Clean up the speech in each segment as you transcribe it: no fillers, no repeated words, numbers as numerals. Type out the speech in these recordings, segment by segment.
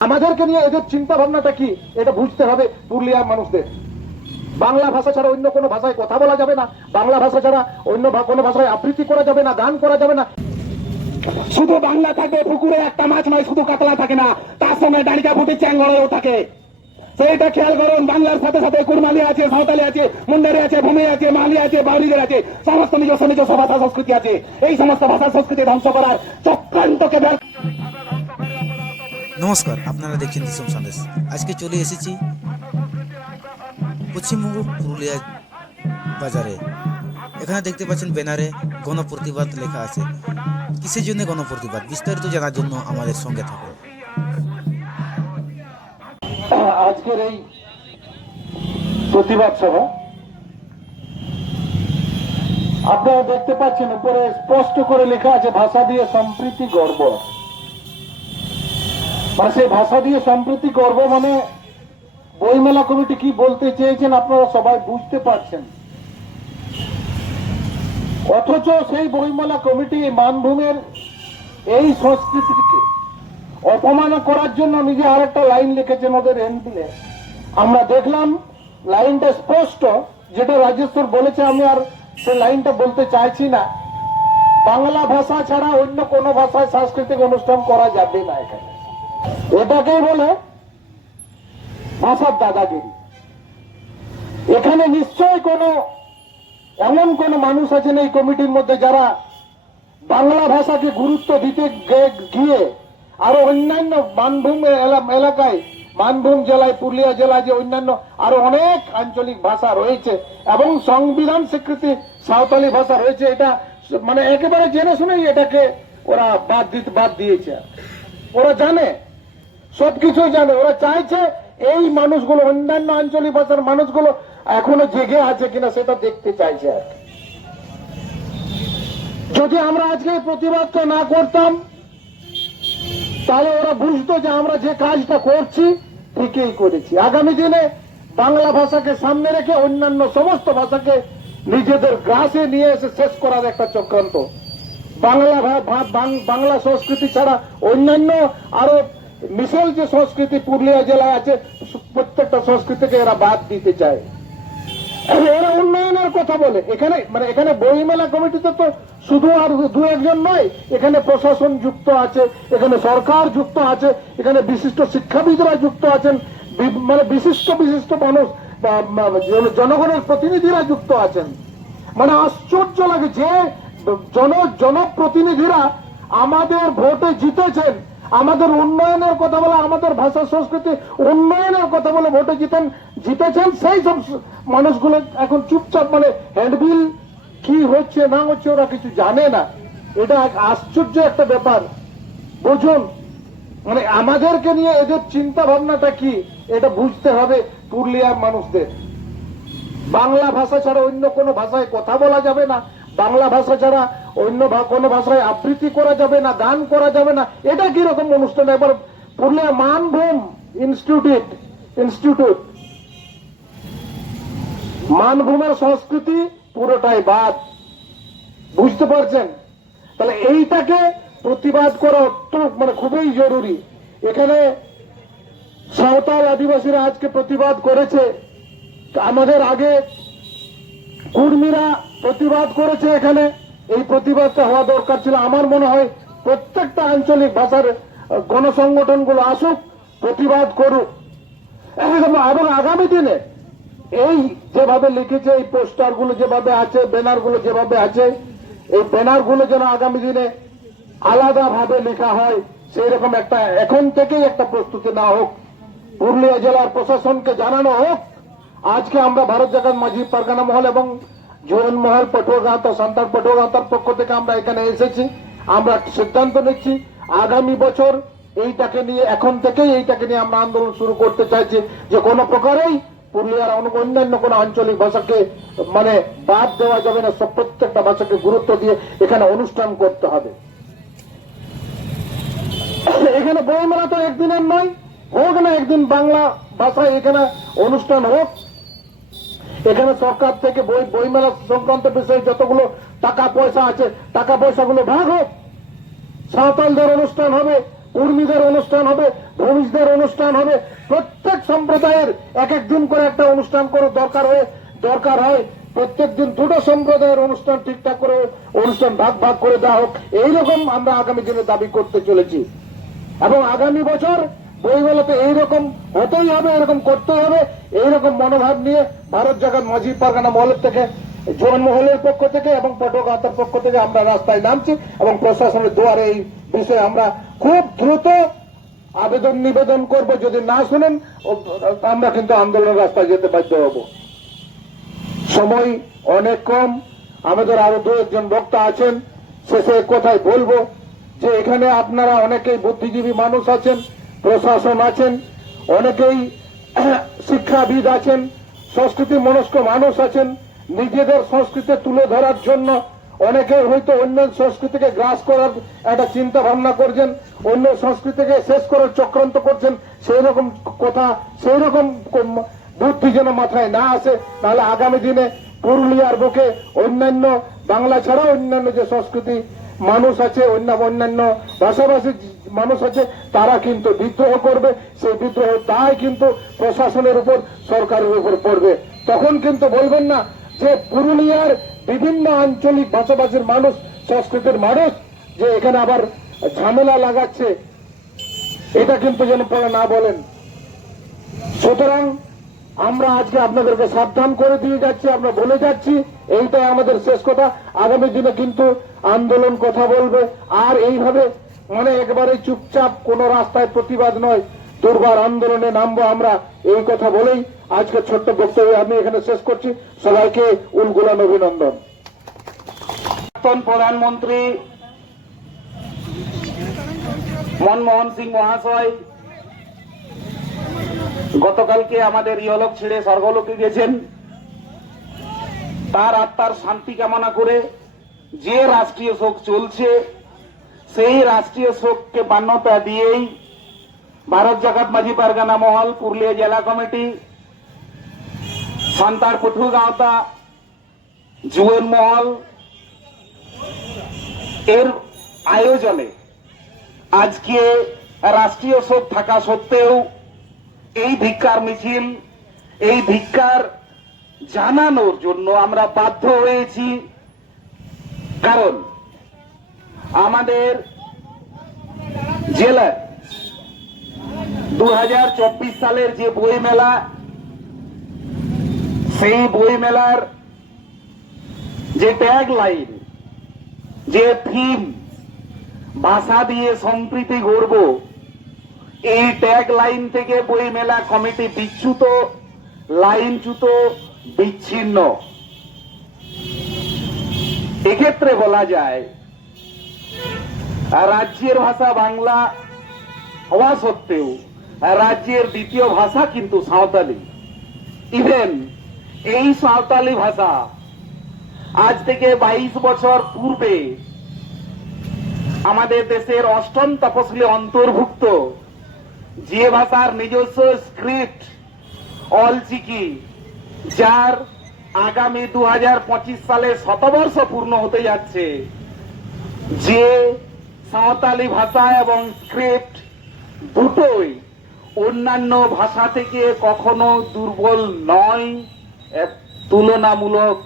আমাদেরকে নিয়ে এদের চিন্তা ভাবনাটা কি এটা বুঝতে হবে পুরুলিয়ার মানুষদের। বাংলা ভাষা ছাড়া অন্য কোনো ভাষায় কথা বলা যাবে না, বাংলা ভাষা ছাড়া অন্য কোনো ভাষায় আবৃত্তি করা যাবে না, গান করা যাবে না। শুধু বাংলা থাকবে, পুকুরে একটা মাছ নয়, শুধু কাতলা থাকে না, তার সঙ্গে ডালিকা ফুটে চ্যাংড়াও থাকে। সেইটা খেয়াল করুন। বাংলার সাথে সাথে কুরমালি আছে, সাঁওতালি আছে, মুন্ডারি আছে, ভূমি আছে, মালি আছে, বাউরিদের আছে, সমস্ত নিজস্ব নিজস্ব ভাষা সংস্কৃতি আছে। এই সমস্ত ভাষা সংস্কৃতি ধ্বংস করার চক্রান্তকে নমস্কার, আপনারা দেখছেন দিশম সন্দেশ। আজকে চলে এসেছি পশ্চিমবঙ্গ পুরুলিয়া বাজারে। এখানে দেখতে পাচ্ছেন ব্যানারে গণপ্রতিবাদ লেখা আছে। কিসের জন্য গণপ্রতিবাদ, বিস্তারিত জানার জন্য আমাদের সঙ্গে থাকুন। আজকের এই প্রতিবাদ সভা আপনারা দেখতে পাচ্ছেন, উপরে স্পষ্ট করে লেখা আছে ভাষা দিয়ে সম্প্রীতি গর্ব। মানে সেই ভাষা দিয়ে সম্প্রীতি গর্ব মানে বইমেলা কমিটি কি বলতে চেয়েছেন আপনারা সবাই বুঝতে পারছেন। অথচ সেই বইমেলা কমিটি মানভূমের এই সংস্কৃতিকে অপমান করার জন্য নিজে আরেকটা লাইন লিখেছেন ওদের এন্ডিলে। আমরা দেখলাম লাইনটা স্পষ্ট, যেটা রাজেশ্বর বলেছে, আমি আর সে লাইনটা বলতে চাইছি না। বাংলা ভাষা ছাড়া অন্য কোনো ভাষায় সাংস্কৃতিক অনুষ্ঠান করা যাবে না। এটাকেই বলে ভাষার দাদাগিরি। এখানে নিশ্চয় এমন কোন মানুষ আছেন এই কমিটির মধ্যে যারা বাংলা ভাষাকে গুরুত্ব দিতে গিয়ে আরো অন্যান্য মানভূম এলাকায়, মানভূম জেলায়, পুরুলিয়া জেলায় যে অন্যান্য আরো অনেক আঞ্চলিক ভাষা রয়েছে এবং সংবিধান স্বীকৃতি সাঁওতালি ভাষা রয়েছে, এটা মানে একেবারে জেনে শুনেই এটাকে ওরা বাদ দিয়েছে। ওরা জানে, সবকিছু জানে। ওরা চাইছে এই মানুষগুলো, অন্যান্য আঞ্চলিক ভাষার মানুষগুলো এখনো জেগে আছে কিনা সেটা দেখতে চাইছে। আর যদি আমরা আজকে প্রতিবাদটা না করতাম তাহলে ওরা বুঝতো যে আমরা যে কাজটা করছি ঠিকই করেছি। আগামী দিনে বাংলা ভাষাকে সামনে রেখে অন্যান্য সমস্ত ভাষাকে নিজেদের গ্রাসে নিয়ে এসে শেষ করার একটা চক্রান্ত। বাংলা সংস্কৃতি ছাড়া অন্যান্য আরো মিশল যে সংস্কৃতি পুরুলিয়া জেলায় আছে, প্রত্যেকটা সংস্কৃতিকে এরা বাদ দিতে চায়। এরা উন্নয়নের কথা বলে। এখানে বইমেলা কমিটিতে তো শুধু আর দু একজন নয়, এখানে প্রশাসন যুক্ত আছে, এখানে সরকার যুক্ত আছে, এখানে বিশিষ্ট শিক্ষাবিদরা যুক্ত আছেন, মানে বিশিষ্ট মানুষ, জনগণের প্রতিনিধিরা যুক্ত আছেন। মানে আশ্চর্য লাগে যে জনপ্রতিনিধিরা আমাদের ভোটে জিতেছেন, আমাদের উন্নয়নের কথা বলে, আমাদের ভাষা সংস্কৃতি উন্নয়নের কথা বলে ভোটে জিতেছেন, সেই সব মানুষগুলো এখন চুপচাপ, মানে হ্যান্ডবিল কি হচ্ছে না হচ্ছে ওরা কিছু জানে না। এটা এক আশ্চর্য একটা ব্যাপার। বুঝুন, মানে আমাদেরকে নিয়ে এদের চিন্তা ভাবনাটা কি এটা বুঝতে হবে পুরুলিয়ার মানুষদের। বাংলা ভাষা ছাড়া অন্য কোনো ভাষায় কথা বলা যাবে না, বাংলা ভাষা ছাড়া অন্য কোনো ভাষায় আবৃত্তি করা যাবে না, গান করা যাবে না। এটা কিরকম অনুষ্ঠান? এবার পুরুলিয়া মানভূম ইনস্টিটিউট মানভূমের সংস্কৃতি পুরোটাই বাদ। বুঝতে পারছেন? তাহলে এইটাকে প্রতিবাদ করা মানে খুবই জরুরি। এখানে সাঁওতাল আদিবাসীরা আজকে প্রতিবাদ করেছে, আমাদের আগে কুর্মীরা প্রতিবাদ করেছে। এখানে এই প্রতিবাদটা হওয়া দরকার ছিল। আমার মনে হয় প্রত্যেকটা আঞ্চলিক ভাষার গণসংগঠনগুলো আসুক, প্রতিবাদ করুক, এবং আগামী দিনে এই যেভাবে লিখেছে, এই পোস্টারগুলো যেভাবে আছে, ব্যানারগুলো যেভাবে আছে, এই ব্যানারগুলো যেন আগামী দিনে আলাদাভাবে লেখা হয়, সেই রকম একটা এখন থেকেই একটা প্রস্তুতি না হোক। পুরুলিয়া জেলার প্রশাসনকে জানানো হোক, আজকে আমরা ভারত জাগাত মাঝি পারগানা মহল এবং জোহন মহল পটুয়াগাঁওতা সান্তাল পটুয়াগাঁওতার পক্ষ থেকে আমরা এখানে এসেছি। আমরা সিদ্ধান্ত নিচ্ছি আগামী বছর এইটাকে নিয়ে, এখন থেকেই এইটাকে নিয়ে আমরা আন্দোলন শুরু করতে চাইছি যে কোনো প্রকারেই পুরুলিয়ার অন্যান্য কোন আঞ্চলিক ভাষাকে মানে বাদ দেওয়া যাবে না। সব প্রত্যেকটা ভাষাকে গুরুত্ব দিয়ে এখানে অনুষ্ঠান করতে হবে। এখানে বইমেলা তো একদিনের নয়, হোক না একদিন বাংলা ভাষায় এখানে অনুষ্ঠান হোক। এখানে সরকার থেকে বইমেলা সংক্রান্ত বিষয়ে যতগুলো টাকা পয়সা আছে, টাকা পয়সাগুলো ভাগ হোক। সাঁওতালদের অনুষ্ঠান হবে, উর্মিদের অনুষ্ঠান হবে, ভূমিষ্ঠের অনুষ্ঠান হবে, প্রত্যেক সম্প্রদায়ের এক এক দিন করে একটা অনুষ্ঠান করে দরকার হয়, প্রত্যেক দিন দুটো সম্প্রদায়ের অনুষ্ঠান ঠিকঠাক করে অনুষ্ঠান ভাগ ভাগ করে দেওয়া হোক, এইরকম আমরা আগামী দিনে দাবি করতে চলেছি। এবং আগামী বছর বইমেলাতে এইরকম হতেই হবে, এরকম করতেই হবে, এইরকম মনোভাব নিয়ে ভারত জাগাত মাঝি পারগানা মহলের থেকে, জোয়ান মহলের পক্ষ থেকে এবং পটকাতার পক্ষ থেকে আমরা রাস্তায় নামছি এবং প্রশাসনের দুয়ারে এই বিষয়ে আমরা খুব দ্রুত আবেদন নিবেদন করব। যদি না শুনেন আমরা কিন্তু আন্দোলনের রাস্তায় যেতে বাধ্য হব। সময় অনেক কম, আমাদের আরো দু একজন বক্তা আছেন, শেষে কথাই বলবো যে এখানে আপনারা অনেকেই বুদ্ধিজীবী মানুষ আছেন, প্রশাসন আছেন, অনেকেই শিক্ষাবিদ আছেন, সংস্কৃতি মনস্ক মানুষ আছেন, নিজেদের সংস্কৃতি তুলে ধরার জন্য অনেকে হয়তো অন্য সংস্কৃতিকে গ্রাস করার একটা চিন্তা ভাবনা করছেন, অন্য সংস্কৃতিকে শেষ করার চক্রান্ত করছেন, সেই রকম কথা, সেই রকম বুদ্ধি যেন মাথায় না আসে। তাহলে আগামী দিনে পুরুলিয়ার বুকে অন্যান্য বাংলা ছাড়াও অন্যান্য যে সংস্কৃতি মানুষ আছে, অন্যান্য ভাষাভাষী মানুষ আছে, তারা কিন্তু বিদ্রোহ করবে। সেই বিদ্রোহ তাই কিন্তু প্রশাসনের উপর, সরকারের উপর পড়বে। তখন কিন্তু বলবেন না যে পুরুলিয়ার বিভিন্ন আঞ্চলিক ভাষাভাষীর মানুষ, সংস্কৃতির মানুষ যে এখানে আবার ঝামেলা লাগাচ্ছে, এটা কিন্তু যেন পরে না বলেন। সুতরাং আমরা আজকে আপনাদেরকে সাবধান করে দিয়ে যাচ্ছি, আমরা বলে যাচ্ছি, এইটাই আমাদের শেষ কথা। আগামী দিনে কিন্তু আন্দোলন কথা বলবে, আর এইভাবে মানে একেবারে চুপচাপ কোন রাস্তায় প্রতিবাদ নয়, দুর্বার আন্দোলনে নামবো আমরা, এই কথা বলেই আজকে ছোট্ট বক্তব্য আমি এখানে শেষ করছি। সবাইকে উলগুলান অভিনন্দন। প্রাক্তন প্রধানমন্ত্রী মনমোহন সিং মহাশয় গতকালকে আমাদের ইহলোক ছেড়ে স্বর্গলোকে গেছেন। তার আত্মার শান্তি কামনা করে যে রাষ্ট্রীয় শোক চলছে, সেই রাষ্ট্রীয় শোককে মান্যতা দিয়েই ভারত জাগাত মাঝি পারগানা মহল, পুরুলিয়া জেলা কমিটি, সান্তার পঠু গাঁওতা, জুয়েন মহল এর আয়োজনে আজকে রাষ্ট্রীয় শোক থাকা সত্ত্বেও এই ধিক্কার মিছিল, এই ধিক্কার জানানোর জন্য আমরা বাধ্য হয়েছি। কারণ আমাদের জেলার 2024 সালের যে বই মেলা, সেই বই মেলার যে ট্যাগ লাইন, যে থিম, ভাষা দিয়ে সম্প্রীতি গড়ব, এই ট্যাগ লাইন থেকে বই মেলা কমিটি বিচ্যুত, লাইনচ্যুত, বিচ্ছিন্ন। এক্ষেত্রে বলা যায় রাজ্যের ভাষা বাংলা হওয়া সত্ত্বেও রাজ্যের দ্বিতীয় ভাষা কিন্তু সাঁওতালি। ইভেন এই সাঁওতালি ভাষা আজ থেকে 22 বছর পূর্বে আমাদের দেশের 8ম তপশিলি অন্তর্ভুক্ত, যে ভাষার নিজস্ব স্ক্রিপ্ট অলচিকি, যার আগামী 2025 সালে শতবর্ষ পূর্ণ হতে যাচ্ছে, যে সাঁওতালি ভাষা এবং স্ক্রিপ্ট দুটোই অন্যান্য ভাষা থেকে কখনো দুর্বল নয়, তুলনামূলক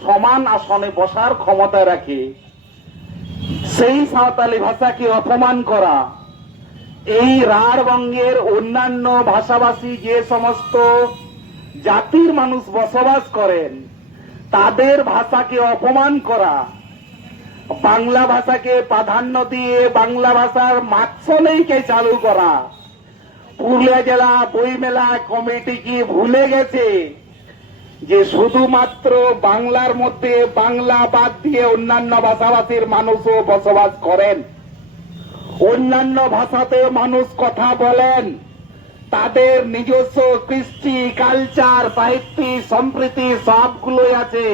সমান আসনে বসার ক্ষমতা রাখে, সেই সাঁওতালি ভাষাকে অপমান করা, এই রাঢ়বঙ্গের অন্যান্য ভাষাভাষী যে সমস্ত জাতির মানুষ বসবাস করেন তাদের ভাষাকে অপমান করা, বাংলা ভাষাকে প্রাধান্য দিয়ে বাংলা ভাষার মাৎসলেইকে চালু করা, পুরুলিয়া জেলা বইমেলা কমিটি কি ভুলে গেছে যে শুধুমাত্র বাংলার মধ্যে বাংলা বাদ দিয়ে অন্যান্য ভাষাভাষীর মানুষও বসবাস করেন, অন্যান্য ভাষাতে মানুষ কথা বলেন, তাদের নিজস্ব কৃষ্টি, কালচার, সাহিত্য, সম্প্রীতি সবগুলোই আছে।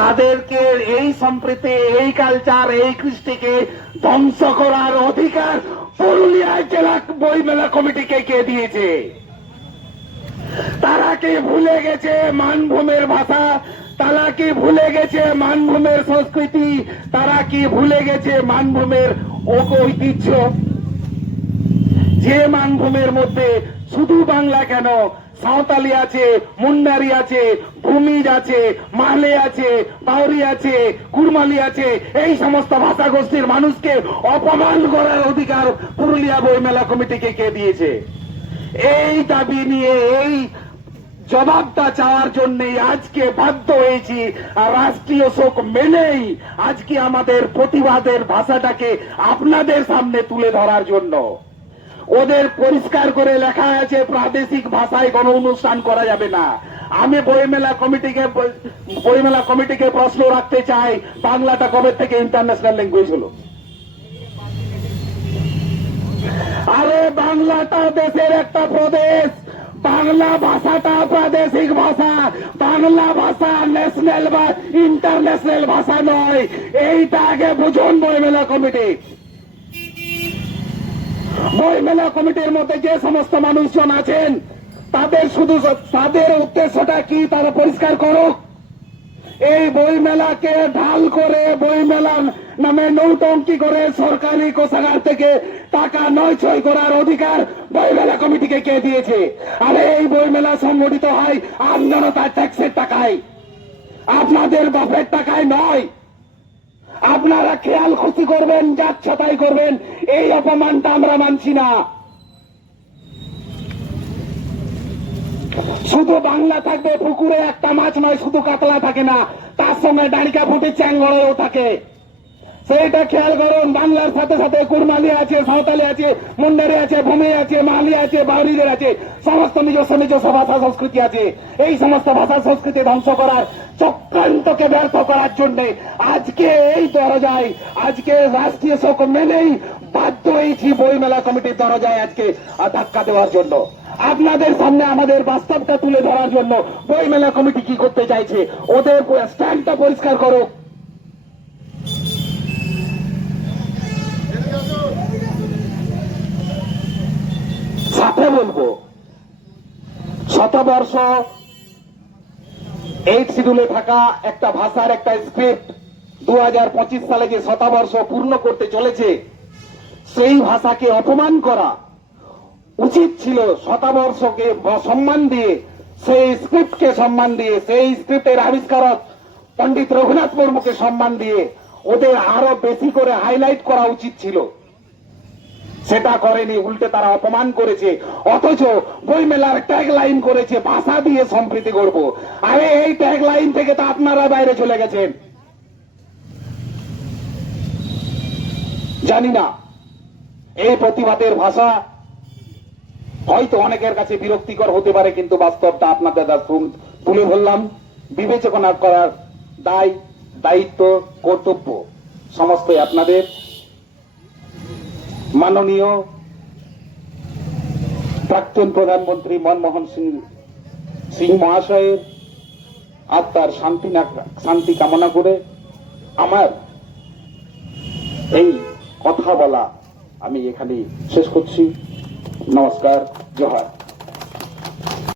তাদেরকে এই সম্প্রীতি, এই কালচার, এই কৃষ্টিকে ধ্বংস করার অধিকার পুরুলিয়া জেলা বইমেলা কমিটিকে কে দিয়েছে? তারা কি ভুলে গেছে মানভূমের ভাষা? তারা কি ভুলে গেছে মানভূমের সংস্কৃতি? তারা কি ভুলে গেছে মানভূমের ঐতিহ্য? যে মানভূমের মধ্যে শুধু বাংলা কেন, সাঁওতালি আছে, মুন্ডারি আছে, ভূমিজ আছে, মাহলে আছে, বাউরি আছে, কুরমালি আছে, এই সমস্ত ভাষা গোষ্ঠীর মানুষকে অপমান করার অধিকার পুরুলিয়া বইমেলা কমিটিকে কে দিয়েছে? এই দাবি নিয়ে এই জবাবটা চাওয়ার জন্যই আজকে বাধ্য হয়েছি, আর রাষ্ট্রীয় শোক মেনেই আজকে আমাদের প্রতিবাদের ভাষাটাকে আপনাদের সামনে তুলে ধরার জন্য। ওদের পরিষ্কার করে লেখা আছে প্রাদেশিক ভাষায় কোনো অনুষ্ঠান করা যাবে না। আমি বইমেলা কমিটিকে প্রশ্ন রাখতে চাই, বাংলাটা কবে থেকে ইন্টারন্যাশনাল ল্যাঙ্গুয়েজ হলো? আরে বাংলাটা দেশের একটা প্রদেশ, বাংলা ভাষাটা প্রাদেশিক ভাষা, বাংলা ভাষা ন্যাশনাল বা ইন্টারন্যাশনাল ভাষা নয়। এইটা আগে বুঝুন বইমেলা কমিটি। বইমেলা কমিটির মধ্যে যে সমস্ত মানুষজন আছেন তাদের শুধু তাদের উদ্দেশ্যটা কি তারা পরিষ্কার করুক। এই বইমেলাকে ঢাল করে, বইমেলা নামে নৌটঙ্কি করে সরকারি কোষাগার থেকে টাকা নয়ছয় করার অধিকার বইমেলা কমিটিকে কে দিয়েছে? আরে এই বইমেলা সংগঠিত হয় আমজনতার ট্যাক্সের টাকায়, আপনাদের বাপের টাকায় নয়। আপনারা খেয়াল খুশি করবেন, যাচ্ছা তাই করবেন, এই অপমানটা আমরা মানছি না। শুধু বাংলা থাকবে, পুকুরে একটা মাছ নয়, শুধু কাতলা থাকে না, তার সঙ্গে ডাঁড়িকা ফুটে চ্যাংড়ও থাকে। সেইটা খেয়াল করুন। বাংলার সাথে সাথে কুরমালি আছে, সাঁওতালি আছে, মুন্ডারি আছে, ভূমি আছে, মাহলি আছে, বাউরিদের আছে, সমস্ত নিজস্ব নিজস্ব ভাষা সংস্কৃতি আছে। এই সমস্ত ভাষা সংস্কৃতি ধ্বংস করার চক্রান্তকে ব্যর্থ করার জন্য আজকে এই দরজায়, আজকে রাষ্ট্রীয় শোক মেনেই বাধ্য হয়েছি বইমেলা কমিটির দরজায় আজকে ধাক্কা দেওয়ার জন্য। আপনাদের সামনে আমাদের বাস্তবটা তুলে ধরার জন্য বইমেলা কমিটি কি করতে চাইছে, ওদের স্ট্যান্ডটা পরিষ্কার করুক। সাথে বলবো, শতবর্ষ 8 শিডিউলে থাকা একটা ভাষার একটা স্ক্রিপ্ট 2025 সালে যে শতবর্ষ পূর্ণ করতে চলেছে, সেই ভাষাকে অপমান করা উচিত ছিল। শতবর্ষকে সম্মান দিয়ে, সেই স্ক্রিপ্টকে সম্মান দিয়ে, সেই স্ক্রিপ্টের আবিষ্কারক পণ্ডিত রঘুনাথ মুর্মুকে সম্মান দিয়ে ওদের আরো বেশি করে হাইলাইট করা উচিত ছিল। সেটা করেনি, উল্টে তারা অপমান করেছে। অথচ বইমেলার ট্যাগ লাইন করেছে ভাষা দিয়ে সম্প্রীতি করব। আরে এই ট্যাগ লাইন থেকে তো আপনারা বাইরে চলে গেছেন। জানি না এই প্রতিবাদের ভাষা হয়তো অনেকের কাছে বিরক্তিকর হতে পারে, কিন্তু বাস্তবটা আপনাদের তুলে ধরলাম। বিবেচনা করার দায়, দায়িত্ব, কর্তব্য সমস্তই আপনাদের। মাননীয় প্রাক্তন প্রধানমন্ত্রী মনমোহন সিং মহাশয়ের আত্মার শান্তি কামনা করে আমার এই কথা বলা আমি এখানে শেষ করছি। নমস্কার, জোহার।